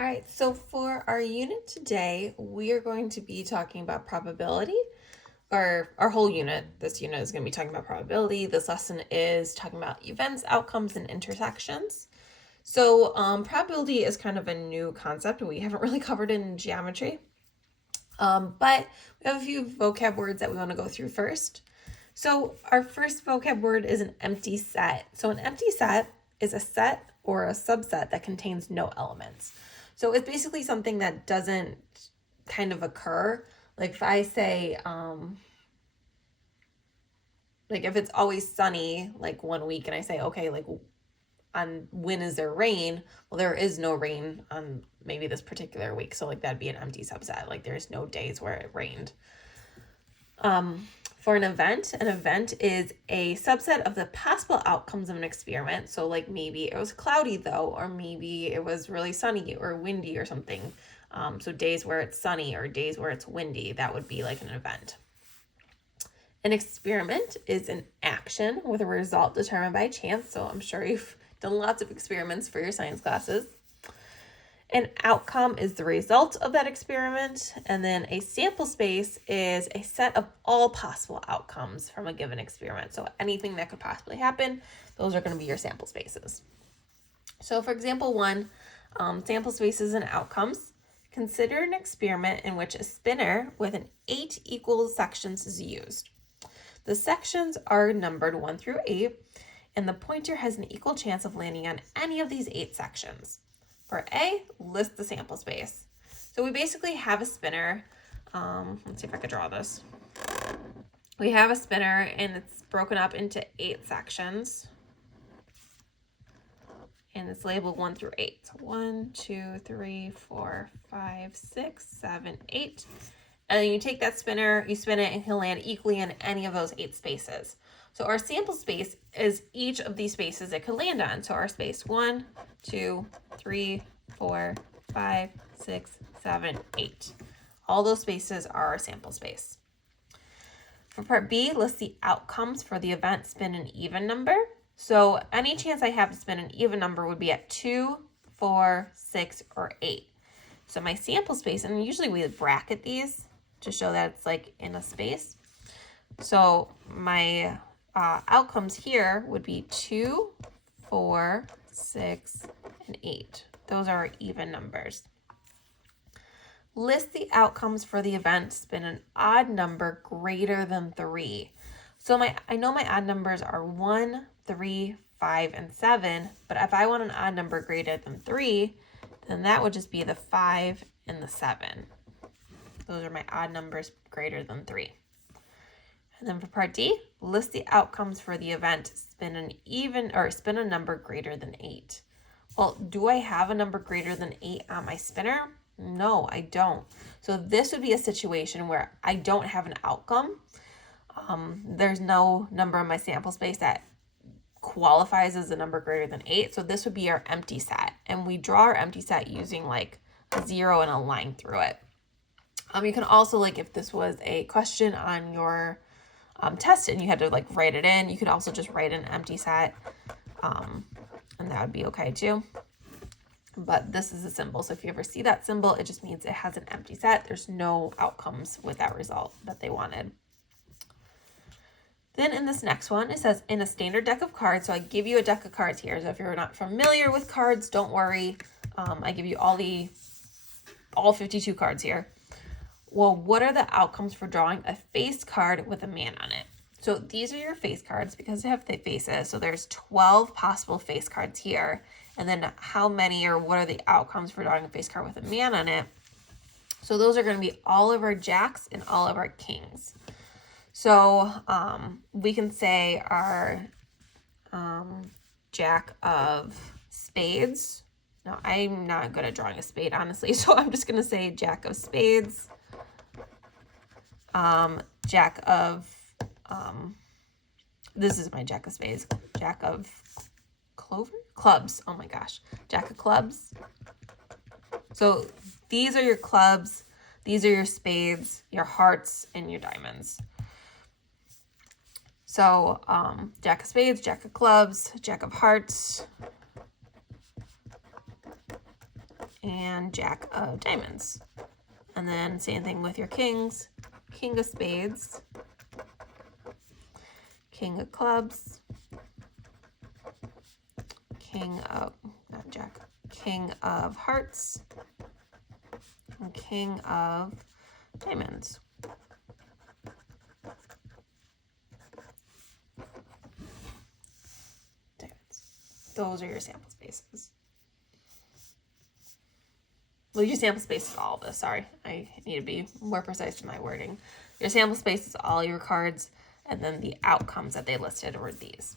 All right, so for our unit today, we are going to be talking about probability. Our whole unit, this unit is going to be talking about probability. This lesson is talking about events, outcomes, and intersections. So probability is kind of a new concept. We haven't really covered it in geometry. But we have a few vocab words that we want to go through first. So our first vocab word is an empty set. So an empty set is a set or a subset that contains no elements. So it's basically something that doesn't kind of occur. Like if I say, like if it's always sunny, like one week, and I say, okay, like on when is there rain? Well, there is no rain on maybe this particular week. So like that'd be an empty subset. Like there's no days where it rained. For an event is a subset of the possible outcomes of an experiment. So like maybe it was cloudy though, or maybe it was really sunny or windy or something. So days where it's sunny or days where it's windy, that would be like an event. An experiment is an action with a result determined by chance. So I'm sure you've done lots of experiments for your science classes. An outcome is the result of that experiment, and then a sample space is a set of all possible outcomes from a given experiment. So anything that could possibly happen, those are going to be your sample spaces. So for example 1, sample spaces and outcomes. Consider an experiment in which a spinner with an 8 equal sections is used. The sections are numbered 1 through 8, and the pointer has an equal chance of landing on any of these 8 sections. For A, list the sample space. So we basically have a spinner. Let's see if I could draw this. We have a spinner and it's broken up into 8 sections. And it's labeled 1 through 8. So 1, 2, 3, 4, 5, 6, 7, 8. And then you take that spinner, you spin it, and he'll land equally in any of those 8 spaces. So our sample space is each of these spaces it could land on. So our space 1, 2, 3, 4, 5, 6, 7, 8. All those spaces are our sample space. For part B, list the outcomes for the event spin an even number. So any chance I have to spin an even number would be at 2, 4, 6, or 8. So my sample space, and usually we bracket these to show that it's like in a space. So my outcomes here would be 2, 4, 6, and 8. Those are even numbers. List the outcomes for the event spin an odd number greater than 3. So I know my odd numbers are 1, 3, 5, and 7, but if I want an odd number greater than 3, then that would just be the 5 and the 7. Those are my odd numbers greater than 3. And then for part D, list the outcomes for the event spin a number greater than 8. Well, do I have a number greater than 8 on my spinner? No, I don't. So this would be a situation where I don't have an outcome. There's no number in my sample space that qualifies as a number greater than 8. So this would be our empty set. And we draw our empty set using like a 0 and a line through it. You can also, like if this was a question on your test and you had to like write it in, you could also just write an empty set, and that would be okay too. But this is a symbol, so if you ever see that symbol, it just means it has an empty set. There's no outcomes with that result that they wanted. Then in this next one, it says in a standard deck of cards. So I give you a deck of cards here. So if you're not familiar with cards, don't worry. I give you all 52 cards here. Well, what are the outcomes for drawing a face card with a man on it? So these are your face cards because they have the faces. So there's 12 possible face cards here. And then how many or what are the outcomes for drawing a face card with a man on it? So those are going to be all of our jacks and all of our kings. So we can say our jack of spades. Now, I'm not good at drawing a spade, honestly, so I'm just going to say jack of spades. Jack of, this is my jack of spades, jack of clubs, oh my gosh, jack of clubs. So these are your clubs, these are your spades, your hearts, and your diamonds. So jack of spades, jack of clubs, jack of hearts, and Jack of diamonds. And then same thing with your kings, king of spades, king of clubs, king of, not Jack, king of hearts, and king of diamonds. Those are your sample spaces. Well, your sample space is all of this. Sorry, I need to be more precise in my wording. Your sample space is all your cards, and then the outcomes that they listed were these.